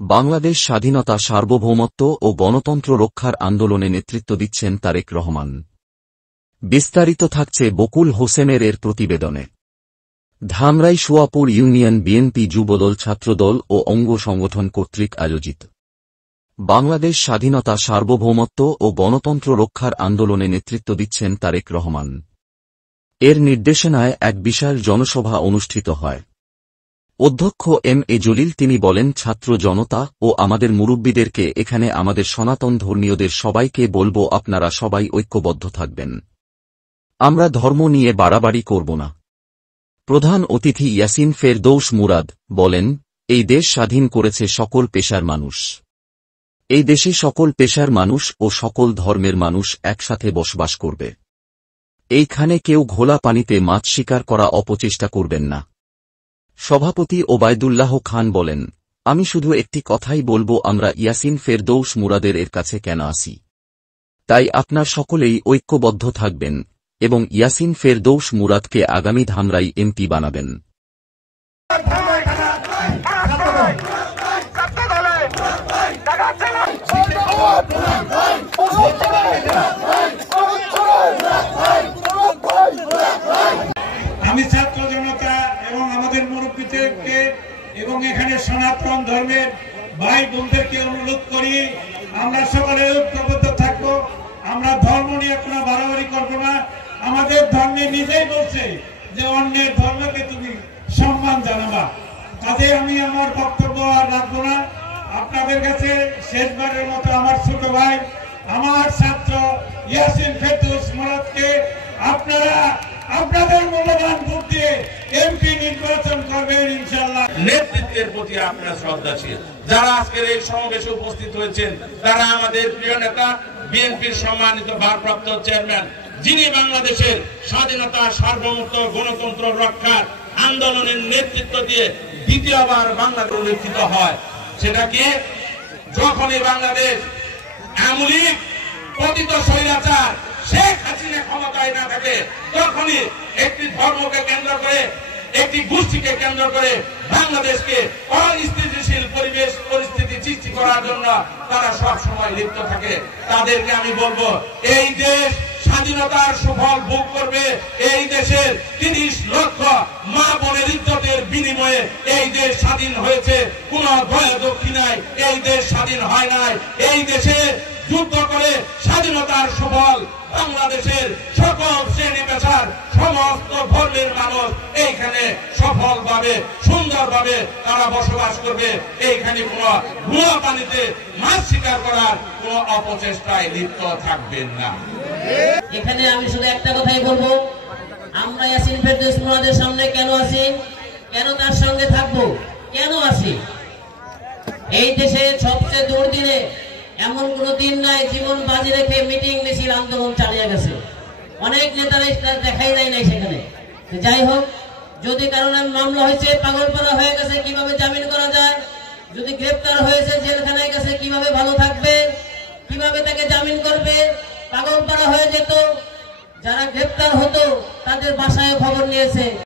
বাংলাদেশ স্বাধীনতা, সার্বভৌমত্ব ও গণতন্ত্র রক্ষার আন্দোলনে নেতৃত্ব দিচ্ছেন তারেক রহমান। বিস্তারিত থাকছে বকুল হোসেনের এর প্রতিবেদনে। ধামরাই সোয়াপুর ইউনিয়ন বিএনপি যুবদল, ছাত্রদল ও অঙ্গ সংগঠন কর্তৃক আয়োজিত বাংলাদেশ স্বাধীনতা, সার্বভৌমত্ব ও গণতন্ত্র রক্ষার আন্দোলনে নেতৃত্ব দিচ্ছেন তারেক রহমান এর নির্দেশনায় এক বিশাল জনসভা অনুষ্ঠিত হয়। অধ্যক্ষ এম এ জলিল তিনি বলেন, ছাত্র জনতা ও আমাদের মুরব্বীদেরকে, এখানে আমাদের সনাতন ধর্মীয়দের সবাইকে বলবো, আপনারা সবাই ঐক্যবদ্ধ থাকবেন। আমরা ধর্ম নিয়ে বাড়াবাড়ি করব না। প্রধান অতিথি ইয়াসিন ফেরদৌস মুরাদ বলেন, এই দেশ স্বাধীন করেছে সকল পেশার মানুষ। এই দেশে সকল পেশার মানুষ ও সকল ধর্মের মানুষ একসাথে বসবাস করবে। এইখানে কেউ ঘোলা পানিতে মাছ শিকার করা অপচেষ্টা করবেন না। সভাপতি ওবায়দুল্লাহ খান বলেন, আমি শুধু একটি কথাই বলবো, আমরা ইয়াসিন ফেরদৌস মুরাদের এর কাছে কেন আসি, তাই আপনার সকলেই ঐক্যবদ্ধ থাকবেন এবং ইয়াসিন ফেরদৌস মুরাদকে আগামী ধামরাই এমপি বানাবেন। আমি ছাত্র জনতা এবং আমাদের মুরব্বীদেরকে এবং এখানে সনাতন ধর্মের ভাই বোনদেরকে অনুরোধ করি, আমরা সকলে ঐক্যবদ্ধ থাকবো। আমরা ধর্ম নিয়ে কোনো বাড়াবাড়ি করবো না। আমাদের ধর্মে নিজেই বলছে যে অন্যের ধর্মকে তুমি সম্মান জানাবা। কাজে আমি আমার বক্তব্য আর রাখবো না। আপনাদের কাছে শেষবারের মতো আমার ছোট ভাই, আমার ছাত্র ইয়াসিন ফেরদৌস মুরাদকে আপনারা আপনাদের মূল্যবান ভোট দিয়ে এমপি নির্বাচন করবেন ইনশাআল্লাহ। নেতৃত্বের প্রতি আপনারা শ্রদ্ধাশীল। যারা আজকের এই সমাবেশে উপস্থিত হয়েছেন তারা আমাদের প্রিয় নেতা, বিএনপির সম্মানিত ভারপ্রাপ্ত চেয়ারম্যান, যিনি বাংলাদেশের স্বাধীনতা, সার্বভৌমত্ব, গণতন্ত্র রক্ষার আন্দোলনের নেতৃত্ব দিয়ে দ্বিতীয়বার বাংলাদেশ অনুষ্ঠিত হয়। সেটা কি, যখনই বাংলাদেশ আমূলিক পতিত স্বৈরাচার শেখ হাসিনা ক্ষমতায় না থাকে, তখনই একটি ধর্মকে কেন্দ্র করে, একটি গোষ্ঠীকে কেন্দ্র করে বাংলাদেশকে অস্থিতিশীল পরিস্থিতি সৃষ্টি করার জন্য তারা সব সময় লিপ্ত থাকে। তাদেরকে আমি বলবো, এই দেশ স্বাধীনতার সুফল ভোগ করবে। এই দেশের ৩০ লক্ষ মা বোনের ইজ্জতের বিনিময়ে এই দেশ স্বাধীন হয়েছে। কোন ভয় দক্ষিণায় এই দেশ স্বাধীন হয় নাই। এই দেশে যুদ্ধ করে স্বাধীনতার সুফল বাংলাদেশের সকল শ্রেণী পেশার সমস্ত ধর্মের মানুষ এইখানে সফলভাবে, সুন্দরভাবে তারা বসবাস করবে। এইখানে কোন ঘোলা পানিতে মাছ শিকার করার কোন অপচেষ্টায় লিপ্ত থাকবেন না। এখানে আমি শুধু একটা কথাই বলবো, আমরা ইয়াসিন ফেরদৌস মুরাদের সামনে কেন আছি, কেন তার সঙ্গে থাকবো, কেন আছি? এই দেশে সবচেয়ে দুর্দিনে এমন কোন দিন নাই জীবন বাজি রেখে মিটিং মিছিল আন্দোলন চালিয়ে গেছে। অনেক নেতারা দেখাই যায় নাই সেখানে। যাই হোক, যদি কারণে মামলা হয়েছে, পাগলপাড়া হয়ে গেছে, কিভাবে জামিন করা যায়, যদি গ্রেফতার হয়েছে, জেলখানায় গেছে, কিভাবে ভালো থাকবে, কিভাবে তাকে জামিন করবে, পাগলপাড়া হয়ে যেত। যারা গ্রেফতার হতো তাদের বাসায় খবর নিয়েছে।